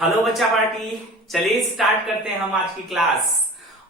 Hello बच्चा party. चलिए start करते हैं हम आज की क्लास।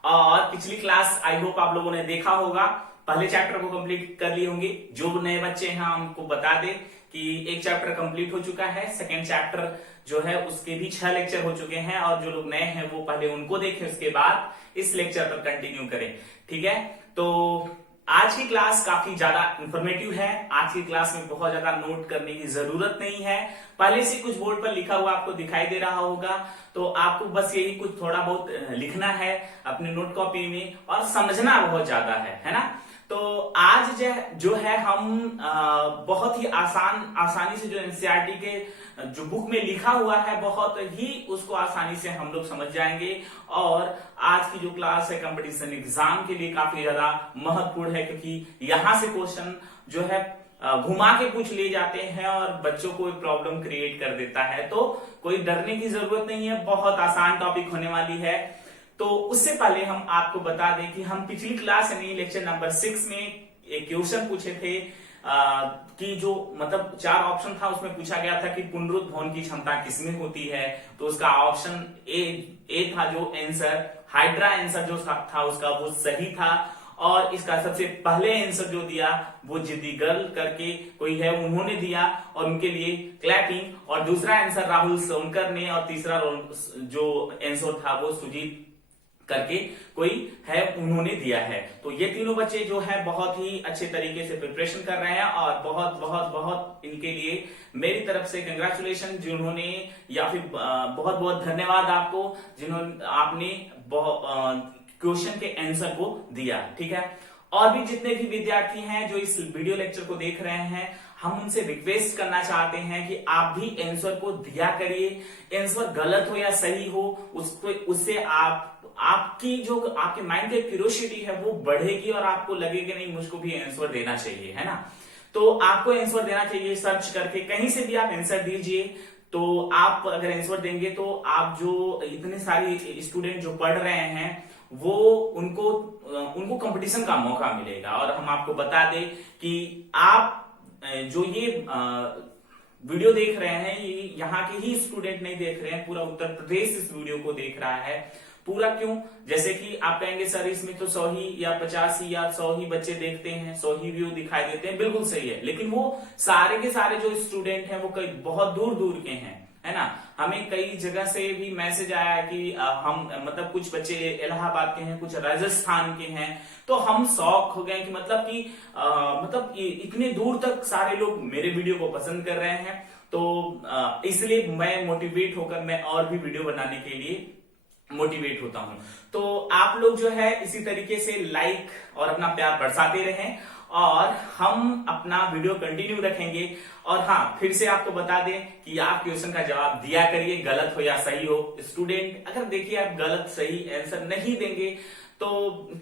और पिछली क्लास आई होप आप लोगों ने देखा होगा, पहले चैप्टर को कंप्लीट कर लिए होंगे। जो नए बच्चे हैं हमको बता दें कि एक चैप्टर कंप्लीट हो चुका है, सेकेंड चैप्टर जो है उसके भी 6 लेक्चर हो चुके हैं। और जो लोग नए हैं वो पहले उनको देखें, उसके बाद इस लेक्चर पर कंटिन्यू करें। ठीक है, तो आज की क्लास काफी ज्यादा इंफॉर्मेटिव है। आज की क्लास में बहुत ज्यादा नोट करने की जरूरत नहीं है, पहले से कुछ बोर्ड पर लिखा हुआ आपको दिखाई दे रहा होगा। तो आपको बस यही कुछ थोड़ा बहुत लिखना है अपने नोट कॉपी में, और समझना बहुत ज्यादा है ना। तो आज जो है हम बहुत ही आसानी से जो एनसीईआरटी के जो बुक में लिखा हुआ है बहुत ही उसको आसानी से हम लोग समझ जाएंगे। और आज की जो क्लास है कंपटीशन एग्जाम के लिए काफी ज्यादा महत्वपूर्ण है, क्योंकि यहां से क्वेश्चन जो है घुमा के पूछ ले जाते हैं और बच्चों को एक प्रॉब्लम क्रिएट कर देता है। तो कोई डरने की जरूरत नहीं है, बहुत आसान टॉपिक होने वाली है। तो उससे पहले हम आपको बता दें कि हम पिछली क्लास यानी लेक्चर नंबर 6 में एक क्वेश्चन पूछे थे कि जो मतलब 4 ऑप्शन था, उसमें पूछा गया था कि पुनरुत्भवन की क्षमता किसमें होती है। तो उसका ऑप्शन ए था जो आंसर, हाइड्रा आंसर जो था उसका वो सही था। और इसका सबसे पहले आंसर जो दिया वो जिद्दी गर्ल करके कोई है, उन्होंने दिया और उनके लिए क्लैपिंग। और दूसरा आंसर राहुल सोनकर ने, और तीसरा जो आंसर था वो सुजीत करके कोई है, उन्होंने दिया है। तो ये तीनों बच्चे जो है बहुत ही अच्छे तरीके से प्रिपरेशन कर रहे हैं, और बहुत बहुत बहुत इनके लिए मेरी तरफ से कंग्रेचुलेशन, जिन्होंने या फिर बहुत बहुत धन्यवाद आपको जिन्होंने आपने क्वेश्चन के आंसर को दिया। ठीक है, और भी जितने भी विद्यार्थी हैं जो इस वीडियो लेक्चर को देख रहे हैं, हम उनसे रिक्वेस्ट करना चाहते हैं कि आप भी आंसर को दिया करिए। आंसर गलत हो या सही हो, उससे आपकी जो आपके माइंड की क्यूरियोसिटी है वो बढ़ेगी, और आपको लगेगा नहीं मुझको भी आंसर देना चाहिए, है ना। तो आपको आंसर देना चाहिए, सर्च करके कहीं से भी आप आंसर दीजिए। तो आप अगर आंसर देंगे तो आप जो इतने सारे स्टूडेंट जो पढ़ रहे हैं वो उनको कंपटीशन का मौका मिलेगा। और हम आपको बता दें कि आप जो ये वीडियो देख रहे हैं, ये यहाँ के ही स्टूडेंट नहीं देख रहे हैं, पूरा उत्तर प्रदेश इस वीडियो को देख रहा है। पूरा क्यों? जैसे कि आप कहेंगे सर इसमें तो 100 ही या 50 ही या 100 ही बच्चे देखते हैं, 100 ही व्यू दिखाई देते हैं, बिल्कुल सही है। लेकिन वो सारे के सारे जो स्टूडेंट हैं वो कई बहुत दूर दूर के हैं, है ना। हमें कई जगह से भी मैसेज आया कि हम मतलब कुछ बच्चे इलाहाबाद के हैं, कुछ राजस्थान के हैं। तो हम शौक हो गए कि मतलब इतने दूर तक सारे लोग मेरे वीडियो को पसंद कर रहे हैं। तो इसलिए मैं मोटिवेट होकर मैं और भी वीडियो बनाने के लिए मोटिवेट होता हूं। तो आप लोग जो है इसी तरीके से लाइक और अपना प्यार बरसाते रहें, और हम अपना वीडियो कंटिन्यू रखेंगे। और हाँ, फिर से आपको बता दें कि आप क्वेश्चन का जवाब दिया करिए, गलत हो या सही हो। स्टूडेंट अगर देखिए आप गलत सही आंसर नहीं देंगे तो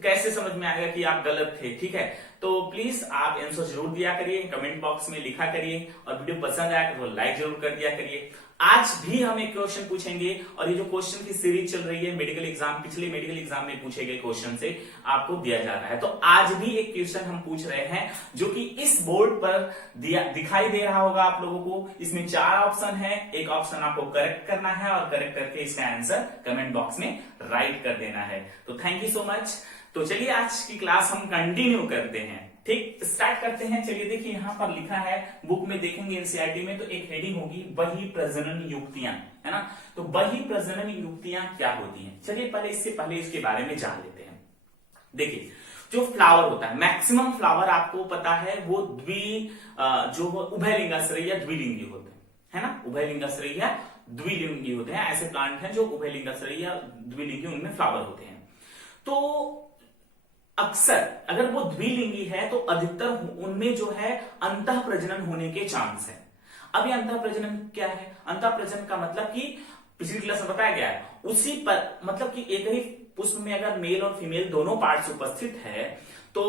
कैसे समझ में आएगा कि आप गलत थे। ठीक है, तो प्लीज आप आंसर जरूर दिया करिए, कमेंट बॉक्स में लिखा करिए, और वीडियो पसंद आया तो लाइक जरूर कर दिया करिए। आज भी हम एक क्वेश्चन पूछेंगे, और ये जो क्वेश्चन की सीरीज चल रही है मेडिकल एग्जाम, पिछले मेडिकल एग्जाम में पूछे गए क्वेश्चन से आपको दिया जा रहा है। तो आज भी एक क्वेश्चन हम पूछ रहे हैं जो कि इस बोर्ड पर दिखाई दे रहा होगा आप लोगों को। इसमें 4 ऑप्शन है, एक ऑप्शन आपको करेक्ट करना है, और करेक्ट करके इसका आंसर कमेंट बॉक्स में राइट कर देना है। तो थैंक यू सो मच। तो चलिए आज की क्लास हम कंटिन्यू करते हैं। ठीक, स्टार्ट करते हैं। चलिए देखिए यहाँ पर लिखा है, बुक में देखेंगे एनसीईआरटी में, तो एक हेडिंग होगी बही प्रजनन युक्तियां, है ना। तो बही प्रजनन युक्तियां क्या होती हैं, चलिए पहले इसके बारे में जान लेते हैं। देखिए जो फ्लावर होता है, मैक्सिमम फ्लावर आपको पता है वो जो उभयलिंगाश्रयी या द्विलिंगी होते हैं, है ना। उभयलिंगाश्रयी या द्विलिंगी होते हैं, ऐसे प्लांट हैं जो उभयलिंगाश्रयी या द्विलिंगी, उनमें फ्लावर होते हैं। तो अक्सर अगर वो द्विलिंगी है तो अधिकतर उनमें जो है अंतः प्रजनन होने के चांस है। अब ये अंतः प्रजनन क्या है? अंतः प्रजनन का मतलब कि पिछली क्लास में बताया गया है, उसी पर मतलब कि एक ही पुष्प में अगर मेल और फीमेल दोनों पार्ट्स उपस्थित है, तो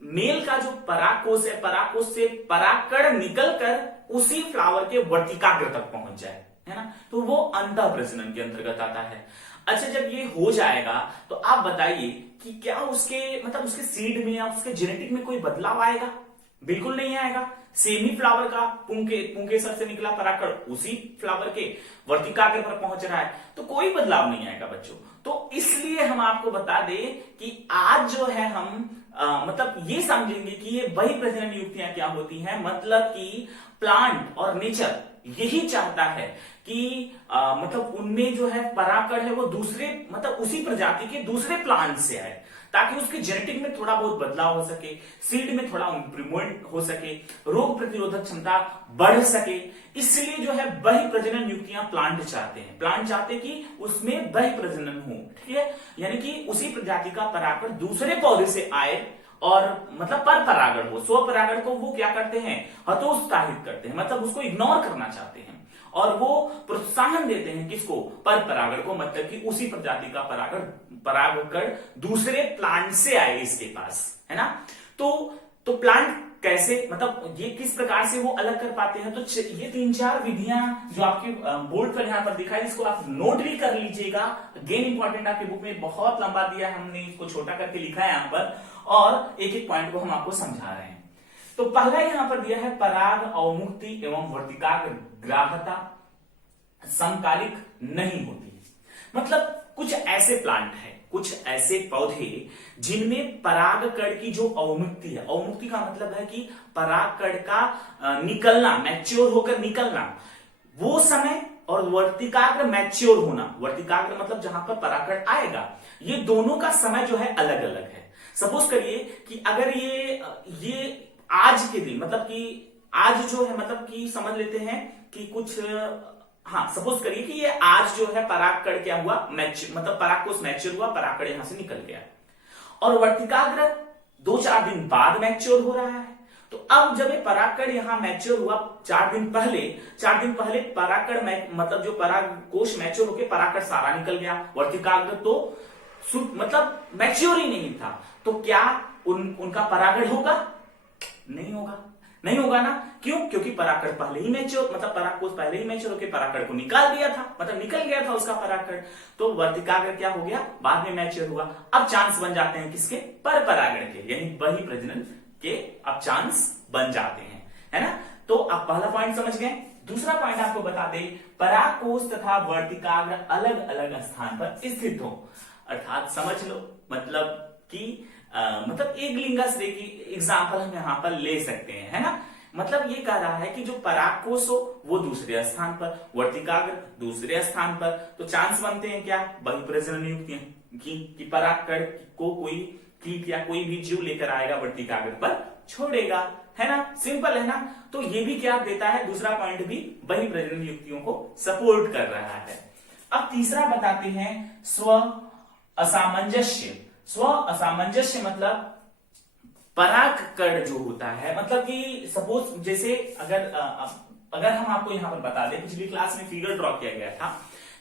मेल का जो परागकोश है, परागकोश से परागकण निकलकर उसी फ्लावर के वर्तिकाग्र तक पहुंच जाए, है ना। तो वो अंतः प्रजनन के अंतर्गत आता है। अच्छा, जब ये हो जाएगा तो आप बताइए कि क्या उसके सीड में या उसके जेनेटिक में कोई बदलाव आएगा? बिल्कुल नहीं आएगा। सेम ही फ्लावर का पुंकेसर से निकला परागकण उसी फ्लावर के वर्तिकाग्र पर पहुंच रहा है, तो कोई बदलाव नहीं आएगा बच्चों। तो इसलिए हम आपको बता दें कि आज जो है हम मतलब ये समझेंगे कि ये वही प्रजनन युक्तियां क्या होती हैं, मतलब कि प्लांट और नेचर यही चाहता है कि मतलब उनमें जो है परागकण है वो दूसरे मतलब उसी प्रजाति के दूसरे प्लांट से आए, ताकि उसके जेनेटिक में थोड़ा बहुत बदलाव हो सके, सीड में थोड़ा इंप्रूवमेंट हो सके, रोग प्रतिरोधक क्षमता बढ़ सके। इसलिए जो है बही प्रजनन युक्तियां प्लांट चाहते हैं। प्लांट चाहते कि उसमें बही प्रजनन हो, ठीक है, यानी कि उसी प्रजाति का परागकण दूसरे पौधे से आए और मतलब पर परागण हो। स्व परागण को वो क्या करते हैं, हतोत्साहित करते हैं, मतलब उसको इग्नोर करना चाहते हैं और वो प्रोत्साहन देते हैं किसको, पर परागण को, मतलब कि उसी प्रजाति का परागकण दूसरे प्लांट से आए इसके पास, है ना। तो प्लांट कैसे मतलब ये किस प्रकार से वो अलग कर पाते हैं, तो ये 3-4 विधियां जो आपके बोर्ड पर यहां पर दिखाई, इसको आप नोट भी कर लीजिएगा। अगेन इंपॉर्टेंट, आपके बुक में बहुत लंबा दिया है, हमने इसको छोटा करके लिखा है यहां पर और एक एक पॉइंट को हम आपको समझा रहे हैं। तो पहला यहां पर दिया है पराग अवमुक्ति एवं वर्तिकाग्र ग्राहता समकालिक नहीं होती। मतलब कुछ ऐसे प्लांट है, कुछ ऐसे पौधे जिनमें परागकण की जो अवमुक्ति है, अवमुक्ति का मतलब है कि परागकण का निकलना, मैच्योर होकर निकलना, वो समय, और वर्तिकाग्र मैच्योर होना, वर्तिकाग्र मतलब जहां पर परागकण आएगा, ये दोनों का समय जो है अलग अलग है। सपोज करिए कि अगर ये आज के दिन मतलब कि आज जो है मतलब कि समझ लेते हैं कि कुछ सपोज करिए कि ये आज जो है परागकण क्या हुआ, मतलब परागकोश मैच्योर हुआ, परागकण यहां से निकल गया और वर्तिकाग्र 2-4 दिन बाद मैच्योर हो रहा है। तो अब जब ये परागकण यहां मैच्योर हुआ 4 दिन पहले परागकण मतलब जो परागकोश मैच्योर होकर परागकण सारा निकल गया, वर्तिकाग्र तो मतलब मैच्योर ही नहीं था, तो क्या उनका परागण होगा? नहीं होगा ना। क्यों? क्योंकि परागकण पहले ही मैच्योर मतलब परागकोश पहले ही मैच्योर होकर परागकण को निकाल दिया था, मतलब निकल गया था उसका परागकण। तो वर्तिकाग्र क्या हो गया, बाद में मैच्योर हुआ। अब चांस बन जाते हैं किसके, पर परागण के, यानी बही प्रजनन के अब चांस बन जाते हैं, है ना। तो आप पहला पॉइंट समझ गए। दूसरा पॉइंट आपको बता दें, परागकोश तथा वर्तिकाग्र अलग अलग स्थान पर स्थित हो, अर्थात समझ लो मतलब कि मतलब एक लिंगाश्रय की एग्जाम्पल हम यहां पर ले सकते हैं, है ना। मतलब ये कह रहा है कि जो परागकोश हो वो दूसरे स्थान पर, वर्तिकाग्र दूसरे स्थान पर, तो चांस बनते हैं क्या, बही प्रजनन युक्तियां कि परागकण को कोई कीट या कोई भी जीव लेकर आएगा, वर्तिकाग्र पर छोड़ेगा, है ना। सिंपल है ना। तो ये भी क्या देता है, दूसरा पॉइंट भी बही प्रजनन युक्तियों को सपोर्ट कर रहा है। अब तीसरा बताते हैं स्व असामंजस्य। स्व असामंजस्य मतलब परागकण जो होता है, मतलब कि सपोज जैसे अगर हम आपको यहां पर बता दें, पिछली क्लास में फिगर ड्रॉ किया गया था,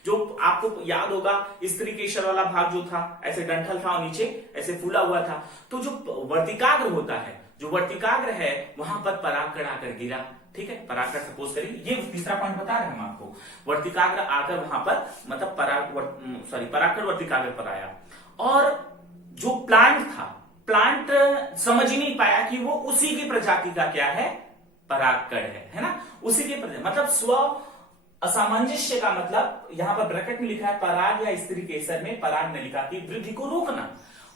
जो आपको याद होगा स्त्री केशर वाला भाग जो था ऐसे डंठल था और नीचे ऐसे फूला हुआ था। तो जो वर्तिकाग्र होता है, जो वर्तिकाग्र है वहां पर परागकण आकर गिरा, ठीक है, परागकण सपोज करिए, ये तीसरा पॉइंट बता रहे हैं हम आपको। वर्तिकाग्र आकर वहां पर मतलब परागकण वर्तिकाग्र पर आया और जो प्लांट था, प्लांट समझ ही नहीं पाया कि वो उसी की प्रजाति का क्या है, परागकण है ना, उसी की प्रजाति। मतलब स्व असामंजस्य का मतलब यहां पर ब्रैकेट में लिखा है पराग या स्त्री केसर में पराग नलिका की वृद्धि को रोकना।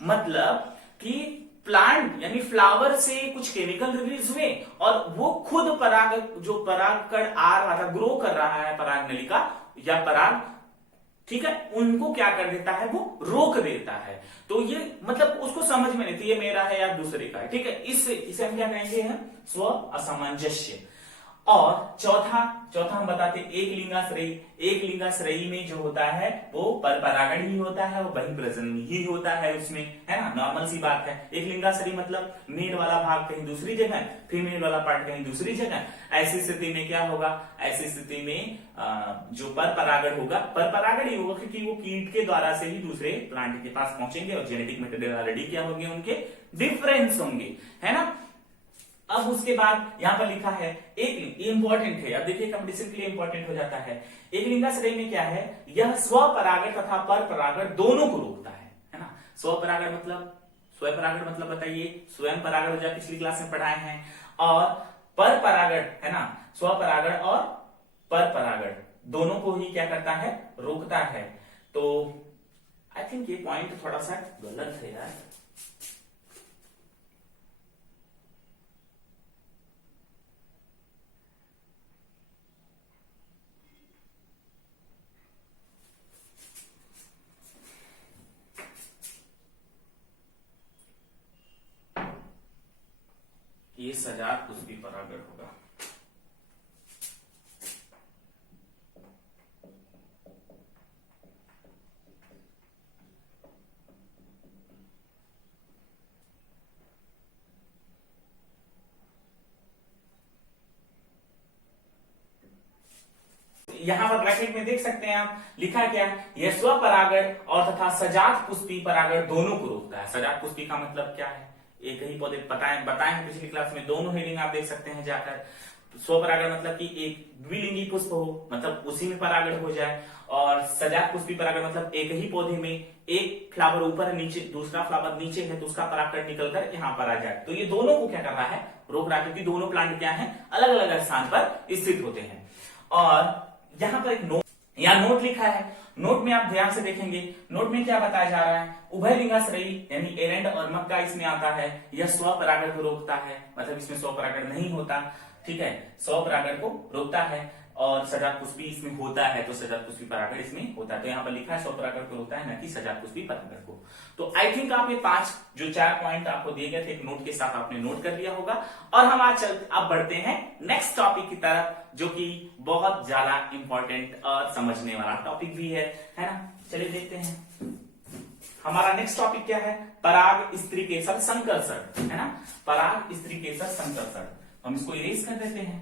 मतलब कि प्लांट यानी फ्लावर से कुछ केमिकल रिलीज हुए और वो खुद जो परागकण आ रहा था, ग्रो कर रहा है पराग नलिका या पराग, ठीक है, उनको क्या कर देता है, वो रोक देता है। तो ये मतलब उसको समझ में नहीं थी ये मेरा है या दूसरे का है, ठीक है। इसे हम क्या कहेंगे, हम स्व असामंजस्य। और चौथा हम बताते एक लिंगाश्रयी में जो होता है वो पर परागण ही होता है, वो बही प्रजनन ही होता है उसमें, है ना, नॉर्मल सी बात है। एक लिंगाश्रयी मतलब मेल वाला भाग कहीं दूसरी जगह, फीमेल वाला पार्ट कहीं दूसरी जगह। ऐसी स्थिति में क्या होगा, ऐसी स्थिति में जो पर परागण होगा, पर परागण ही होगा क्योंकि वो कीट के द्वारा से ही दूसरे प्लांट के पास पहुंचेंगे और जेनेटिक मटेरियल ऑलरेडी क्या होंगे, उनके डिफरेंस होंगे, है ना। अब उसके बाद यहां पर लिखा है एक इंपॉर्टेंट है, अब देखिए कंपटीशन के लिए इंपॉर्टेंट हो जाता है। एक लिंगाश्रय में क्या है, यह स्वपरागण तथा पर परागण दोनों को रोकता है ना। स्वपरागण मतलब स्वपरागण मतलब बताइए, स्वयं परागण जो पिछली क्लास में पढ़ाए हैं, और पर परागण है ना, स्वपरागण और पर परागण दोनों को ही क्या करता है, रोकता है। तो आई थिंक ये पॉइंट थोड़ा सा गलत है यार। ये सजात पुष्पी परागण होगा। यहां पर ब्रैकेट में देख सकते हैं आप, लिखा क्या, यह स्वपरागण और तथा सजात पुष्पी परागण दोनों को रोकता है। सजात पुष्पी का मतलब क्या है, एक ही पौधे बताए हैं पिछली क्लास में, दोनों हेडिंग आप देख सकते हैं जाकर। स्वपरागण मतलब कि एक द्विलिंगी पुष्प हो, मतलब उसी में परागण हो जाए, और सजात पुष्पी परागण मतलब एक ही पौधे में एक फ्लावर ऊपर है, नीचे दूसरा फ्लावर नीचे है, तो उसका परागकण निकलकर यहाँ पर आ जाए। तो ये दोनों को क्या कर रहा है, रोक रहा है, क्योंकि दोनों प्लांट क्या है, अलग अलग स्थान पर स्थित होते हैं। और यहाँ पर एक नोट लिखा है। नोट में आप ध्यान से देखेंगे, नोट में क्या बताया जा रहा है, उभय लिंगाश्रयी यानी एरेंड और मक्का इसमें आता है। यह स्वपरागण को रोकता है, मतलब इसमें स्वपरागण नहीं होता, ठीक है, स्वपरागण को रोकता है। और सजात पुष्पी इसमें होता है, तो सजात पुष्पी परागण इसमें होता है। तो यहाँ पर लिखा है स्वपरागण को रोकता है, न कि सजात पुष्पी परागण को। तो आई थिंक आप ये 4 पॉइंट आपको दिए गए थे, एक नोट के साथ आपने नोट कर लिया होगा। और हम आज अब बढ़ते हैं नेक्स्ट टॉपिक की तरफ, जो कि बहुत ज्यादा इंपॉर्टेंट और समझने वाला टॉपिक भी है ना। चलिए देखते हैं हमारा नेक्स्ट टॉपिक क्या है, पराग स्त्री केसर संकर्षण, है ना। पराग स्त्री केसर संकर्षण, हम इसको इरेज कर देते हैं।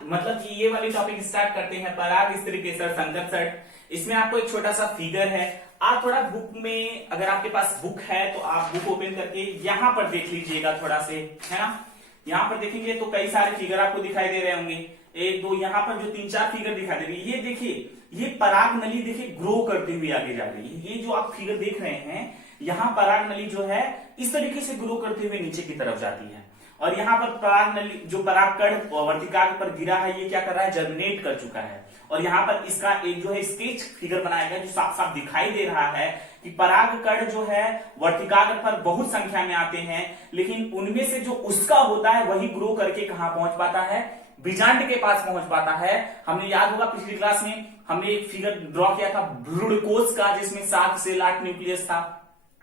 मतलब कि ये वाली टॉपिक स्टार्ट करते हैं, पराग स्त्री केसर संकर्षण। इसमें आपको एक छोटा सा फिगर है, आप थोड़ा बुक में, अगर आपके पास बुक है तो आप बुक ओपन करके यहां पर देख लीजिएगा थोड़ा से, है ना। यहां पर देखेंगे तो कई सारे फिगर आपको दिखाई दे रहे होंगे, 1 2, यहाँ पर जो 3 4 फिगर दिखाई दे रही है, ये देखिए, ये पराग नली देखिए ग्रो करते हुए आगे जा रही है। ये जो आप फिगर देख रहे हैं, यहाँ पराग नली जो है इस तरीके से ग्रो करते हुए नीचे की तरफ जाती है, और यहाँ पर पराग नली जो परागकण वर्तिकाग्र पर गिरा है, ये क्या कर रहा है, जर्मिनेट कर चुका है। और यहाँ पर इसका एक जो है स्केच फिगर बनाया गया, जो साफ साफ दिखाई दे रहा है कि परागकण जो है वर्तिकाग्र पर बहुत संख्या में आते हैं, लेकिन उनमें से जो उसका होता है वही ग्रो करके कहां पहुंच पाता है, बीजांड के पास पहुंच पाता है। हमने याद होगा पिछली क्लास में हमने एक फिगर ड्रॉ किया था भ्रूण कोश का, जिसमें 7 से 8 न्यूक्लियस था,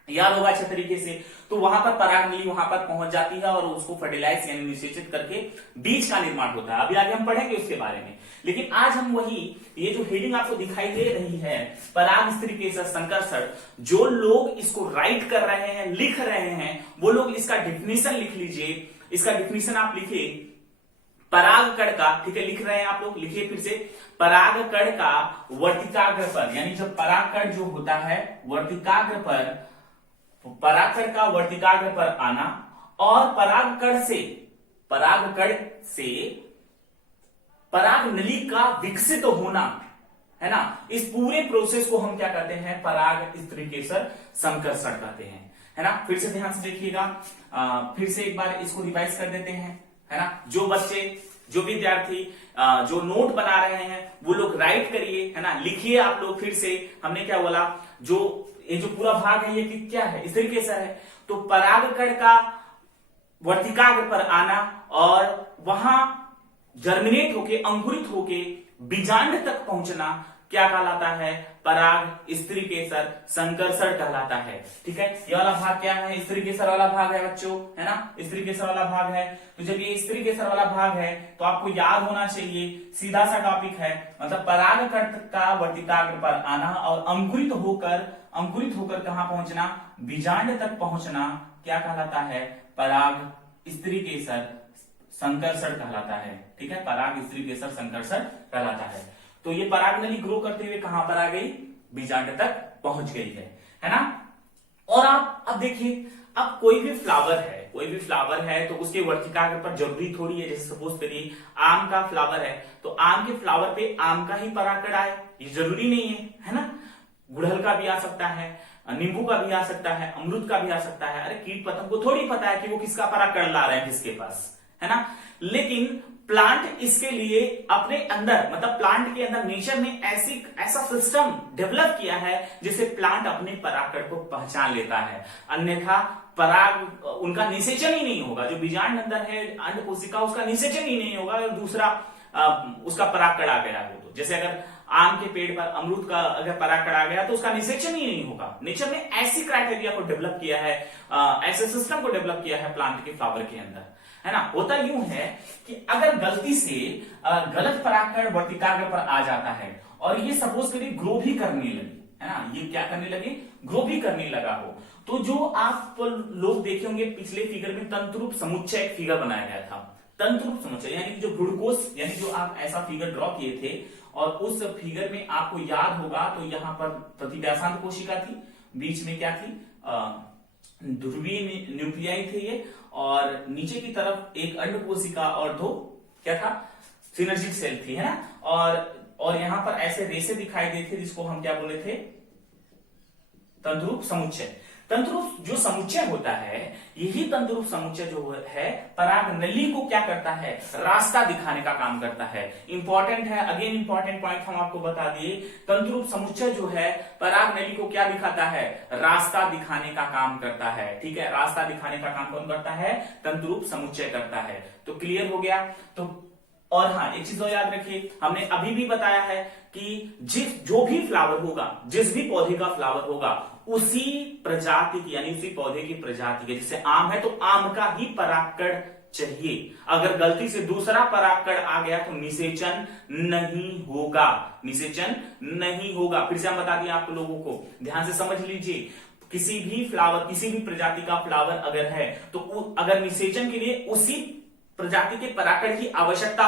याद होगा अच्छे तरीके से। तो वहां पर पराग नली वहां पर पहुंच जाती है और उसको फर्टिलाइज यानी निषेचित करके बीज का निर्माण होता है। अभी आगे हम पढ़ेंगे उसके बारे में, लेकिन आज हम वही, ये जो हेडिंग आपको दिखाई दे रही है, पराग स्त्री केसर संकर्षण, जो लोग इसको राइट कर रहे हैं, लिख रहे हैं, वो लोग इसका डेफिनेशन लिख लीजिए। इसका डेफिनेशन आप लिखिए, परागकण का, ठीक है, लिख रहे हैं आप लोग, लिखिए फिर से, परागकण का वर्तिकाग्र पर, यानी जब परागकण जो होता है वर्तिकाग्र पर, परागकण का वर्तिकाग्र पर आना, और परागकण से पराग नली का विकसित होना, है ना। इस पूरे प्रोसेस को हम क्या कहते हैं, पराग स्त्री केसर संकर्षण कहते हैं, है ना। फिर से ध्यान से देखिएगा, फिर से एक बार इसको रिवाइज कर देते हैं, है ना। जो बच्चे, जो विद्यार्थी जो नोट बना रहे हैं, वो लोग राइट करिए, है ना, लिखिए आप लोग। फिर से हमने क्या बोला, जो ये जो पूरा भाग है ये क्या है, स्त्री केसर है। तो परागकण का वर्तिकाग्र पर आना और वहां जर्मिनेट होके, अंकुरित होके बीजांड तक पहुंचना, क्या कहलाता है? पराग स्त्री केसर संकर्षण कहलाता है। ठीक है, ये वाला भाग क्या है? स्त्री केसर वाला भाग है बच्चों, है ना, स्त्री केसर वाला भाग है। तो जब ये स्त्री केसर वाला भाग है तो आपको याद होना चाहिए, सीधा सा टॉपिक है, मतलब परागकण का वर्तिकाग्र पर आना और अंकुरित होकर कहां पहुंचना? बीजांड तक पहुंचना क्या कहलाता है? पराग स्त्री केसर संकर्षण कहलाता है। ठीक है, पराग स्त्री केसर संकर्षण कहलाता है। तो ये पराग नली ग्रो करते हुए कहां पर आ गई? बीजांड तक पहुंच गई है ना। और आप अब देखिए, अब कोई भी फ्लावर है तो उसके वर्तिकाग्र पर जरूरी थोड़ी है, जैसे सपोज करिए आम का फ्लावर है तो आम के फ्लावर पे आम का ही परागकण आए, ये जरूरी नहीं है ना। गुड़हल का भी आ सकता है, नींबू का भी आ सकता है, अमरूद का भी आ सकता है। अरे कीट पतंग को थोड़ी पता है कि वो किसका परागकण ला रहे हैं किसके पास, है ना। लेकिन प्लांट इसके लिए अपने अंदर, मतलब प्लांट के अंदर नेचर ने ऐसा सिस्टम डेवलप किया है जिससे प्लांट अपने परागकण को पहचान लेता है, अन्यथा पराग उनका निषेचन ही नहीं होगा। जो बीजांड अंदर है अंड कोशिका, उसका निषेचन ही नहीं होगा और दूसरा उसका परागकण आ गया हो। तो जैसे अगर आम के पेड़ पर अमरूद का अगर परागकण आ गया तो उसका निषेचन ही नहीं होगा। नेचर ने ऐसी क्राइटेरिया को डेवलप किया है, ऐसे सिस्टम को डेवलप किया है प्लांट के फ्लावर के अंदर, है ना। होता यूं है कि अगर गलती से गलत परागकण वर्तिकाग्र पर आ जाता है और ये सपोज करिए ग्रो भी करने लगे, है ना, ये क्या करने लगे? ग्रो भी करने लगा हो, तो जो आप लोग देखे होंगे पिछले फिगर में तंतुरूप समुच्चय एक फिगर बनाया गया था। तंतुरूप समुच्चय यानी कि जो गुणकोश, यानी जो आप ऐसा फिगर ड्रॉ किए थे और उस फिगर में आपको याद होगा तो यहाँ पर प्रतिव्यासांत कोशिका थी, बीच में क्या थी? ध्रुवीय न्यूक्लियाई थे ये, और नीचे की तरफ एक अंड कोशिका और दो क्या था? सिनर्जिक सेल थी, है ना। और यहां पर ऐसे रेसे दिखाई देते जिसको हम क्या बोले थे? तंतुरूप समुच्चय। तंतुरूप जो समुच्चय होता है, यही तंतुरूप समुच्चय जो है पराग नली को क्या करता है? रास्ता दिखाने का काम करता है। इंपॉर्टेंट है, अगेन इंपॉर्टेंट पॉइंट हम आपको बता दिए, तंतुरूप समुच्चय जो है पराग नली को क्या दिखाता है? रास्ता दिखाने का काम करता है। ठीक है, रास्ता दिखाने का काम कौन करता है? तंतुरूप समुच्चय करता है। तो क्लियर हो गया। तो और हाँ, एक चीज और याद रखिए, हमने अभी भी बताया है कि जो भी फ्लावर होगा, जिस भी पौधे का फ्लावर होगा, उसी प्रजाति की यानी उसी पौधे की प्रजाति के, जैसे आम है तो आम का ही परागकण चाहिए। अगर गलती से दूसरा परागकण आ गया तो निषेचन नहीं होगा, निषेचन नहीं होगा। फिर से हम बता दिए आप लोगों को, ध्यान से समझ लीजिए। किसी भी फ्लावर, किसी भी प्रजाति का फ्लावर अगर है तो अगर निषेचन के लिए उसी प्रजाति के परागकण की आवश्यकता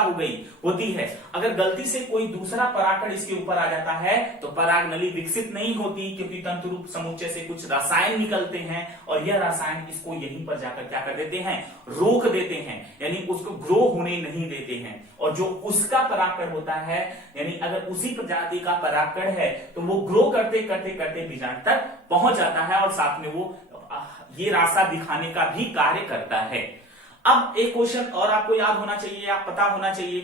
होती है। अगर गलती से कोई दूसरा परागकण इसके ऊपर आ जाता है तो पराग नली विकसित नहीं होती, क्योंकि तंतुरूप समुच्चय से कुछ रसायन निकलते हैं और यह रसायन इसको यहीं पर जाकर क्या कर देते हैं? रोक देते हैं, यानी उसको ग्रो होने नहीं देते हैं। और जो उसका परागकण होता है, यानी अगर उसी प्रजाति का परागकण है तो वो ग्रो करते करते करते बीजांड तक पहुंच जाता है और साथ में वो ये रास्ता दिखाने का भी कार्य करता है। अब एक क्वेश्चन और आपको याद होना चाहिए, आप पता होना चाहिए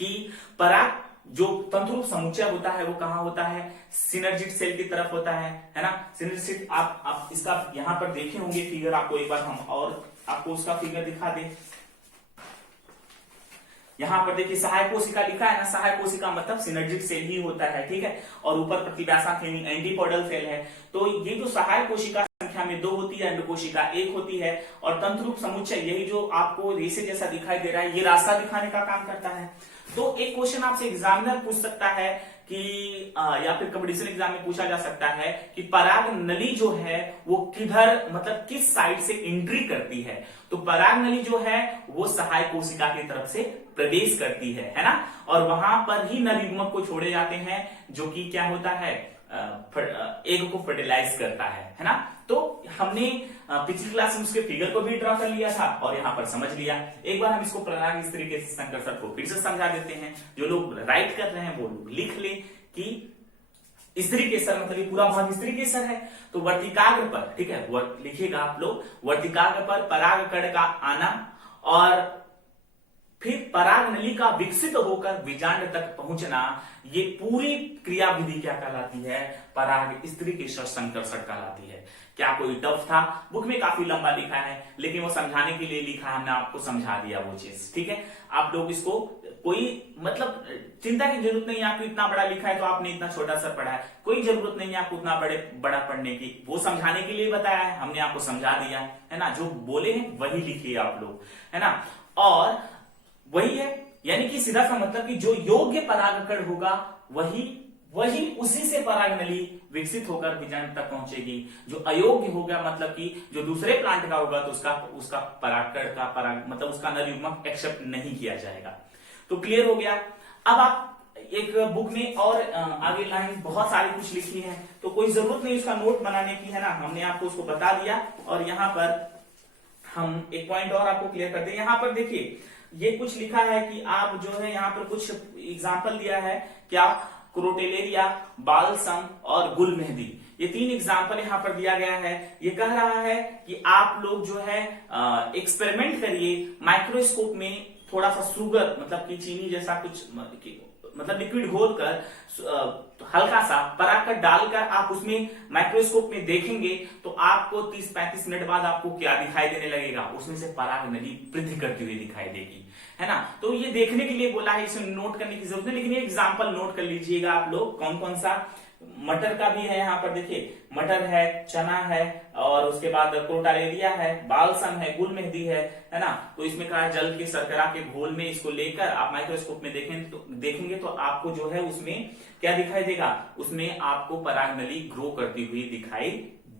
कि पराग जो तंतुरूप समुच्चय होता है वो कहां होता है? सिनर्जिक सेल की तरफ होता है ना। सिनर्जिक आप इसका यहां पर देखे होंगे फिगर, आपको एक बार हम और आपको उसका फिगर दिखा दें। यहां पर देखिए सहायक कोशिका लिखा है ना, सहायक कोशिका मतलब सिनर्जिक सेल ही होता है। ठीक है, और ऊपर प्रतिव्यासांत एंटीपोडल सेल है। तो ये जो सहायक कोशिका संख्या में 2 होती है, अंड कोशिका 1 होती है, और तंतुरूप समुच्चय यही जो आपको रेसे जैसा दिखाई दे रहा है, ये रास्ता दिखाने का काम करता है। तो एक क्वेश्चन आपसे एग्जामिनर पूछ सकता है कि या फिर कंपटीशन एग्जाम में पूछा जा सकता है कि पराग नली जो है वो किधर, मतलब किस साइड से एंट्री करती है? तो पराग नली जो है वो सहायक कोशिका की तरफ से प्रवेश करती है ना। और वहां पर ही नर युग्मक को छोड़े जाते हैं, जो कि क्या होता है? एग को फर्टिलाइज करता है ना। तो हमने पिछली क्लास में उसके फिगर को भी ड्रॉ कर लिया था और यहाँ पर समझ लिया। एक बार हम इसको पराग स्त्री के संकर्षण को फिर से समझा देते हैं। जो लोग राइट कर रहे हैं वो लोग लिख ले कि स्त्री केसर मतलब ये पूरा भाग स्त्री केसर है। तो वर्तिकाग्र पर, ठीक है, लिखिएगा आप लोग, वर्तिकाग्र पर परागकण का आना और फिर पराग नली का विकसित होकर बीजांड तक पहुंचना, ये पूरी क्रिया विधि क्या कहलाती है? पराग स्त्री केसर संकर्षण कहलाती है। क्या कोई टफ था? बुक में काफी लंबा लिखा है, लेकिन वो समझाने के लिए लिखा है, हमने आपको समझा दिया वो चीज। ठीक है, आप लोग इसको कोई मतलब चिंता की जरूरत नहीं है। आपको इतना बड़ा लिखा है तो आपने इतना छोटा सा पढ़ा है, कोई जरूरत नहीं है आपको उतना बड़ा पढ़ने की। वो समझाने के लिए बताया है, हमने आपको समझा दिया है ना। जो बोले हैं वही लिखिए आप लोग, है ना। और वही है, यानी कि सीधा सा मतलब कि जो योग्य परागकण होगा वही उसी से पराग नली विकसित होकर बीजांड तक पहुंचेगी। जो अयोग्य होगा मतलब कि जो दूसरे प्लांट का होगा तो उसका परागकण का पराग मतलब उसका नर युग्मक एक्सेप्ट नहीं किया जाएगा। तो क्लियर हो गया। अब आप एक बुक में और आगे लाइन बहुत सारी कुछ लिखी है, तो कोई जरूरत नहीं उसका नोट बनाने की, है ना। हमने आपको उसको बता दिया। और यहाँ पर हम एक पॉइंट और आपको क्लियर करते हैं। यहाँ पर देखिए ये कुछ लिखा है कि आप जो है यहाँ पर कुछ एग्जाम्पल दिया है, क्या? क्रोटेलेरिया, बालसम और गुल मेहंदी, ये 3 एग्जाम्पल यहाँ पर दिया गया है। ये कह रहा है कि आप लोग जो है एक्सपेरिमेंट करिए, माइक्रोस्कोप में थोड़ा सा शुगर मतलब कि चीनी जैसा कुछ मतलब लिक्विड घोलकर हल्का सा पराग डालकर आप उसमें माइक्रोस्कोप में देखेंगे तो आपको 30-35 मिनट बाद आपको क्या दिखाई देने लगेगा? उसमें से पराग नली वृद्धि करती हुई दिखाई देगी, है ना। तो ये देखने के लिए बोला है, इसे नोट करने की जरूरत नहीं, लेकिन ये एग्जाम्पल नोट कर लीजिएगा आप लोग। कौन कौन सा? मटर का भी है यहाँ पर, देखिए मटर है, चना है, और उसके बाद क्रोटालेरिया है, बालसम है, गुल मेहंदी है ना। तो इसमें कहा है जल के शर्करा के घोल में इसको लेकर आप माइक्रोस्कोप में देखेंगे तो आपको जो है उसमें क्या दिखाई देगा? उसमें आपको पराग नली ग्रो करती हुई दिखाई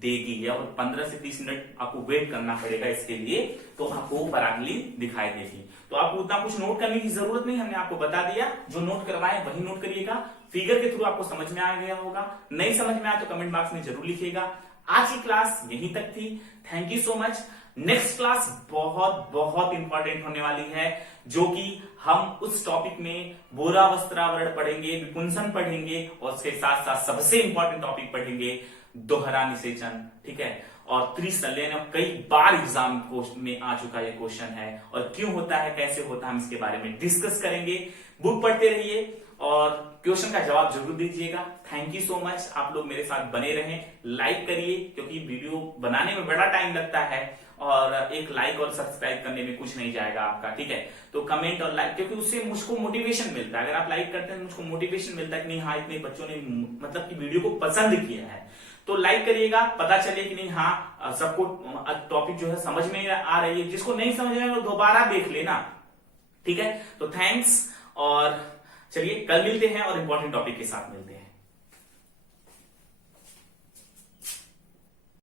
देगी। और 15 से 30 मिनट आपको वेट करना पड़ेगा इसके लिए, तो आपको पराग नली दिखाई देगी। तो आपको उतना कुछ नोट करने की जरूरत नहीं, हमने आपको बता दिया। जो नोट करवाए वही नोट करिएगा। फिगर के थ्रू आपको समझ में आ गया होगा। नहीं समझ में आया तो कमेंट बॉक्स में जरूर लिखिएगा। आज की क्लास यहीं तक थी। Thank you so much. Next class बहुत बहुत इंपॉर्टेंट होने वाली है, जो कि हम उस टॉपिक में बोरा वस्त्रावरण पढ़ेंगे, विपुंसन पढ़ेंगे, और उसके साथ साथ सबसे इंपॉर्टेंट टॉपिक पढ़ेंगे दोहरा निषेचन। ठीक है, और त्रिसंलयन कई बार एग्जाम में आ चुका ये क्वेश्चन है, और क्यों होता है, कैसे होता है, हम इसके बारे में डिस्कस करेंगे। बुक पढ़ते रहिए और क्वेश्चन का जवाब जरूर दीजिएगा। Thank you so much. आप लोग मेरे साथ बने रहें, लाइक करिए, क्योंकि वीडियो बनाने में बड़ा टाइम लगता है, और एक लाइक और सब्सक्राइब करने में कुछ नहीं जाएगा आपका। ठीक है, तो कमेंट और लाइक, क्योंकि उससे मुझको मोटिवेशन मिलता है। अगर आप लाइक करते हैं मुझको मोटिवेशन मिलता है कि नहीं, हाँ इतने बच्चों ने मतलब कि वीडियो को पसंद किया है। तो लाइक करिएगा, पता चले कि नहीं हाँ सबको टॉपिक जो है समझ में आ रही है। जिसको नहीं समझ में आए वो दोबारा देख लेना। ठीक है, तो थैंक्स, और चलिए कल मिलते हैं और इंपॉर्टेंट टॉपिक के साथ मिलते हैं।